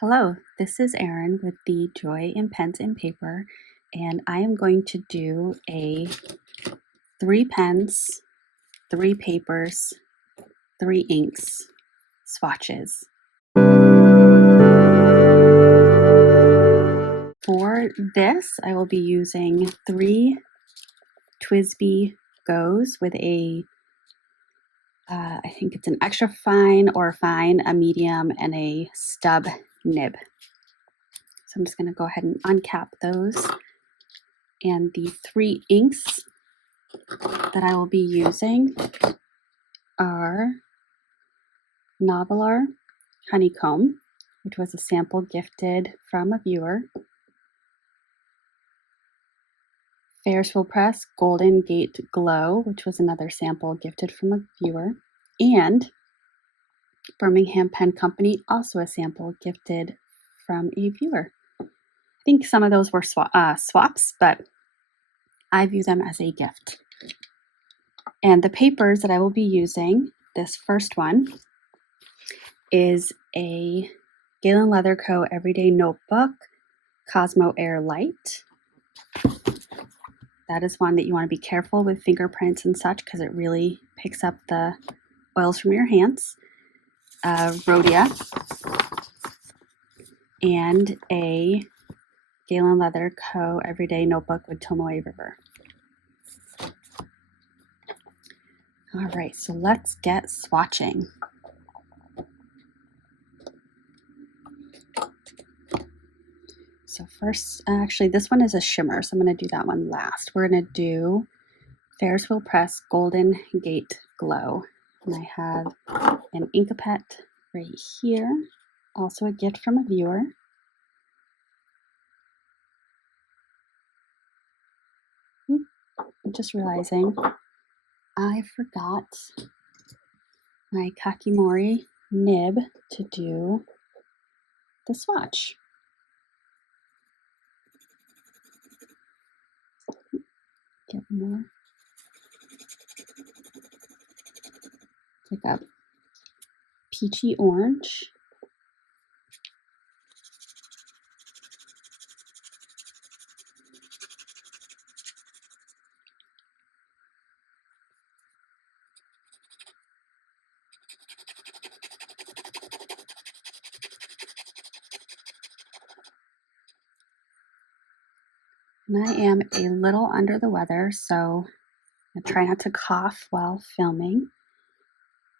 Hello, this is Erin with the Joy in Pens and Paper, and I am going to do a 3 pens, 3 papers, 3 inks swatches. For this, I will be using 3 TWSBI Goes with I think it's an extra fine or fine, a medium, and a stub nib. So I'm just going to go ahead and uncap those. And the 3 inks that I will be using are Novelar Honeycomb, which was a sample gifted from a viewer, Ferris Wheel Press Golden Gate Glow, which was another sample gifted from a viewer, and Birmingham Pen Company, also a sample gifted from a viewer. I think some of those were swaps, but I view them as a gift. And the papers that I will be using, this first one is a Galen Leather Co. Everyday Notebook Cosmo Air Light. That is one that you want to be careful with fingerprints and such because it really picks up the oils from your hands. Rhodia and a Galen Leather Co. Everyday Notebook with Tomoe River. All right, so let's get swatching. So first, actually this one is a shimmer, so I'm going to do that one last. We're going to do Ferris Wheel Press Golden Gate Glow. And I have an Inkapet right here, also a gift from a viewer. I'm just realizing I forgot my Kakimori nib to do the swatch. Get more. It's like a peachy orange. And I am a little under the weather, so I try not to cough while filming.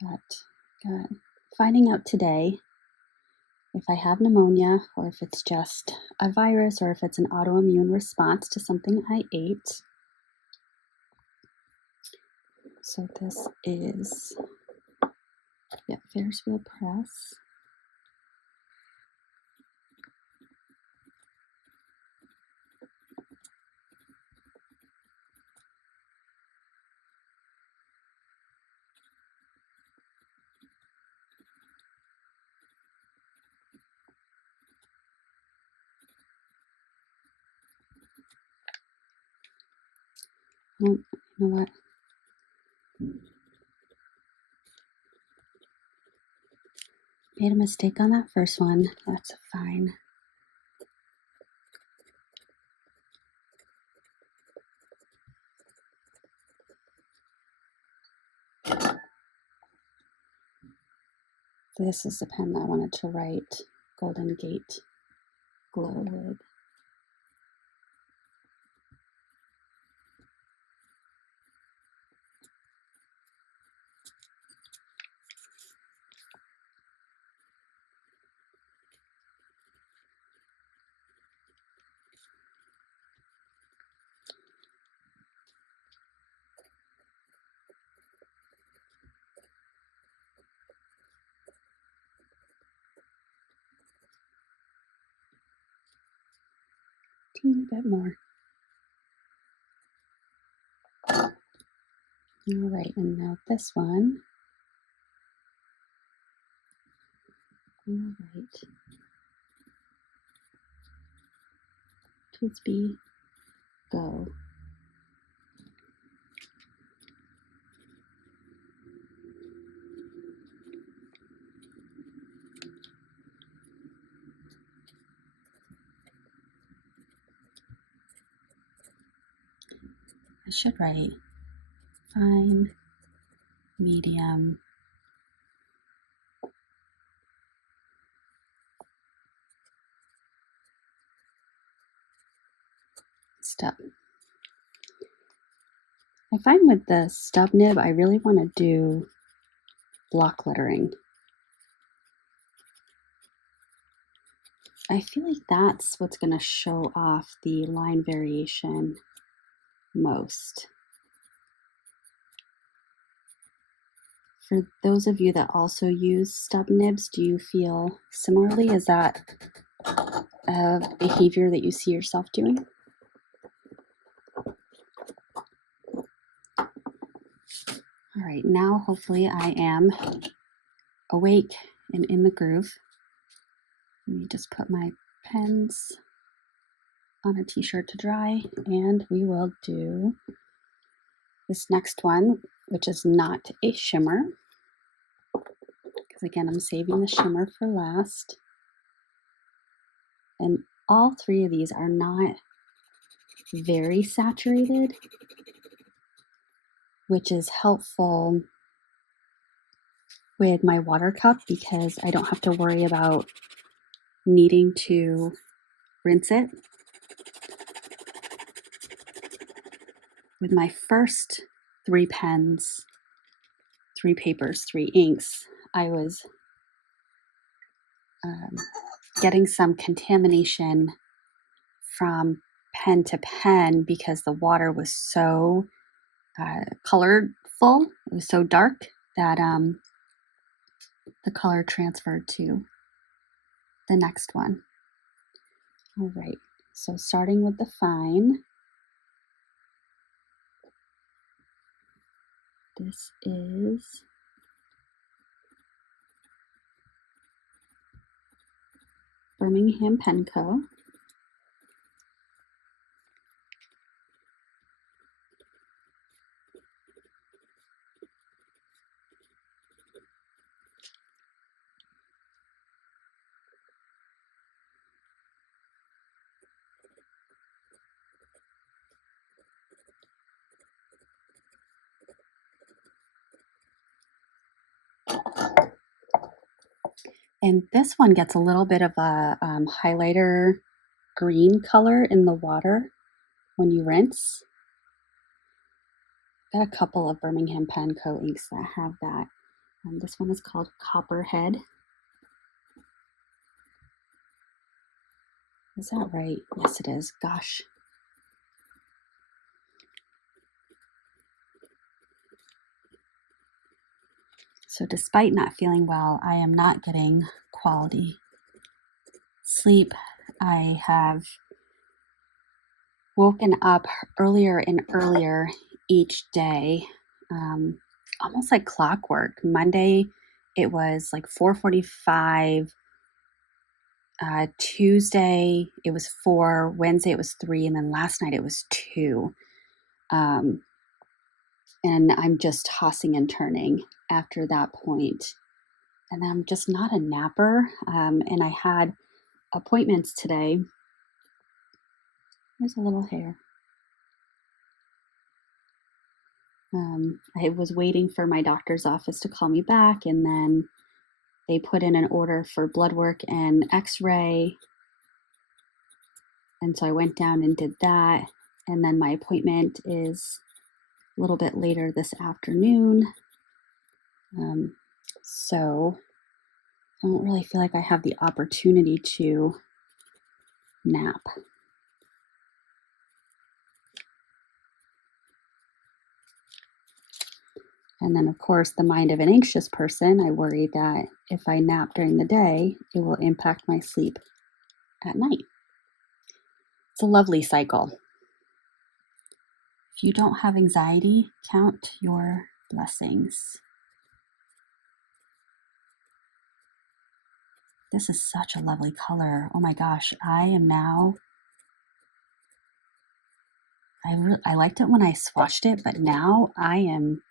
But finding out today if I have pneumonia or if it's just a virus or if it's an autoimmune response to something I ate. So this is Ferris Wheel Press. Oh, you know what? Made a mistake on that first one. That's fine. This is the pen that I wanted to write Golden Gate Glow with. Teeny bit more. All right, and now this one. All right. TWSBI Go. should write fine, medium, stub. I find with the stub nib, I really want to do block lettering. I feel like that's what's going to show off the line variation most. For those of you that also use stub nibs, do you feel similarly? Is that a behavior that you see yourself doing? All right, now hopefully I am awake and in the groove. Let me just put my pens on a t-shirt to dry, and we will do this next one, which is not a shimmer, because again, I'm saving the shimmer for last. And all three of these are not very saturated, which is helpful with my water cup because I don't have to worry about needing to rinse it. With my first 3 pens, 3 papers, 3 inks, I was getting some contamination from pen to pen because the water was so colorful. It was so dark that the color transferred to the next one. All right, so starting with the fine, this is Birmingham Pen Co. And this one gets a little bit of a highlighter green color in the water when you rinse. Got a couple of Birmingham Pen Co. inks that have that. This one is called Copperhead. Is that right? Yes, it is. Gosh. So despite not feeling well, I am not getting quality sleep. I have woken up earlier and earlier each day, almost like clockwork. Monday, it was like 4:45. Tuesday, it was 4. Wednesday, it was 3. And then last night, it was 2. And I'm just tossing and turning after that point. And I'm just not a napper. And I had appointments today. There's a little hair. I was waiting for my doctor's office to call me back, and then they put in an order for blood work and x-ray. And so I went down and did that. And then my appointment is a little bit later this afternoon. So I don't really feel like I have the opportunity to nap. And then, of course, the mind of an anxious person, I worry that if I nap during the day, it will impact my sleep at night. It's a lovely cycle. If you don't have anxiety, count your blessings. This is such a lovely color. Oh my gosh, I am now, I liked it when I swatched it, but now I am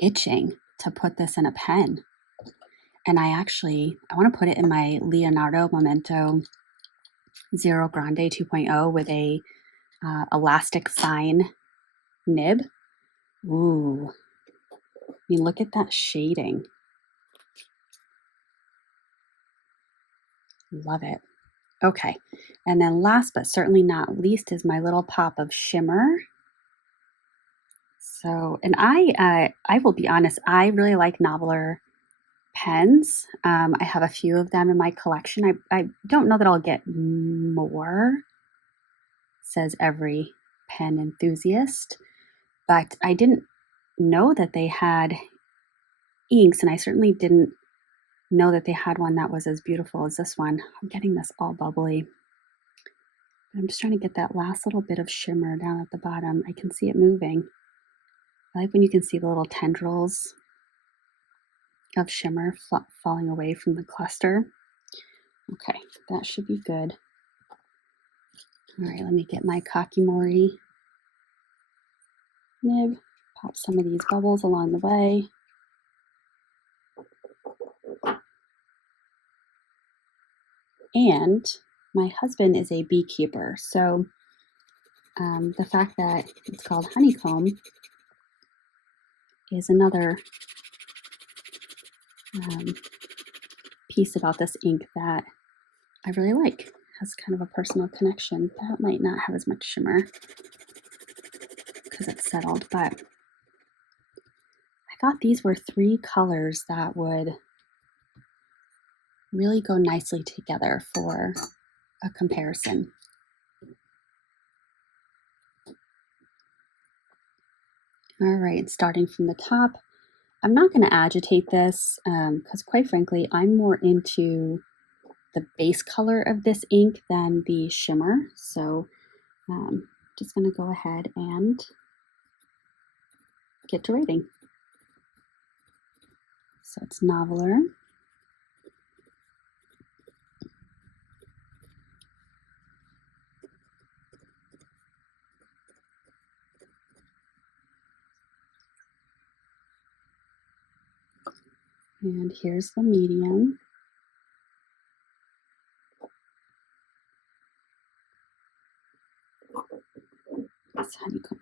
itching to put this in a pen. And I want to put it in my Leonardo Memento Zero Grande 2.0 with a elastic fine nib. Ooh, I mean, look at that shading. Love it. Okay, and then last but certainly not least is my little pop of shimmer. So, and I will be honest, I really like Noveler pens. I have a few of them in my collection. I don't know that I'll get more, says every pen enthusiast, but I didn't know that they had inks, and I certainly didn't know that they had one that was as beautiful as this one. I'm getting this all bubbly. I'm just trying to get that last little bit of shimmer down at the bottom. I can see it moving. I like when you can see the little tendrils of shimmer falling away from the cluster. Okay, that should be good. All right, let me get my Kakimori nib, pop some of these bubbles along the way. And my husband is a beekeeper, so the fact that it's called honeycomb is another piece about this ink that I really like. It has kind of a personal connection. That might not have as much shimmer because it's settled, but I thought these were 3 colors that would really go nicely together for a comparison. All right, starting from the top, I'm not going to agitate this because quite frankly, I'm more into the base color of this ink than the shimmer. So just going to go ahead and get to writing. So it's Noveler. And here's the medium. It's honeycomb.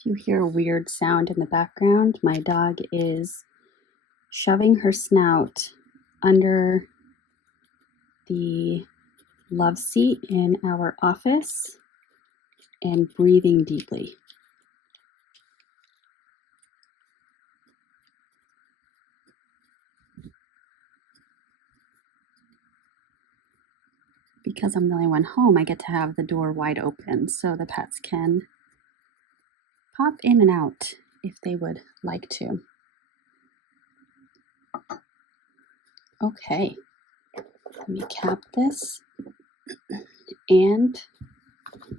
If you hear a weird sound in the background, my dog is shoving her snout under the love seat in our office and breathing deeply. Because I'm the only one home, I get to have the door wide open so the pets can pop in and out if they would like to. Okay, let me cap this and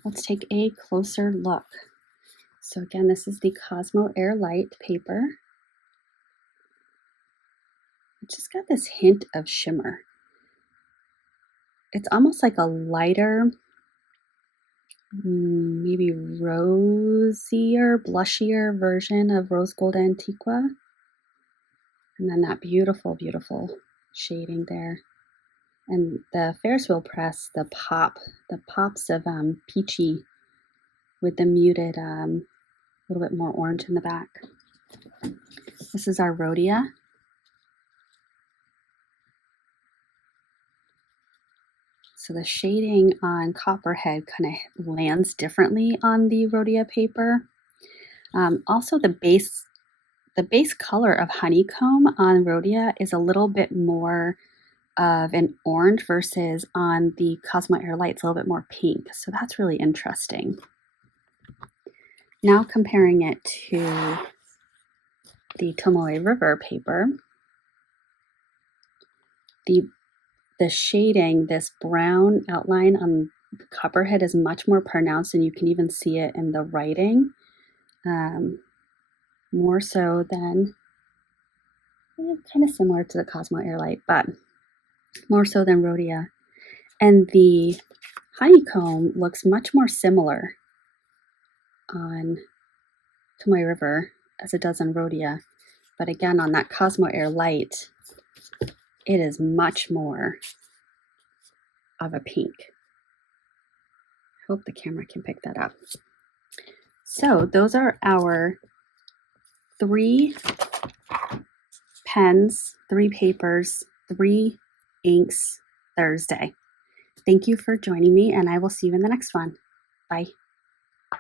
let's take a closer look. So again, this is the Cosmo Air Light paper. It's just got this hint of shimmer. It's almost like a lighter, maybe rosier, blushier version of Rose Gold Antiqua. And then that beautiful, beautiful shading there. And the Ferris wheel press, the pops of peachy with the muted, little bit more orange in the back. This is our Rhodia. So the shading on Copperhead kind of lands differently on the Rhodia paper. Also the base color of Honeycomb on Rhodia is a little bit more of an orange versus on the Cosmo Air Light, it's a little bit more pink. So that's really interesting. Now comparing it to the Tomoe River paper, the shading, this brown outline on the copperhead is much more pronounced, and you can even see it in the writing, more so than, kind of similar to the Cosmo Airlight, but more so than Rhodia. And the honeycomb looks much more similar on Tomoe River as it does on Rhodia. But again, on that Cosmo Air Light, it is much more of a pink. Hope the camera can pick that up. So those are our 3 pens, 3 papers, 3 inks Thursday. Thank you for joining me, and I will see you in the next one. Bye.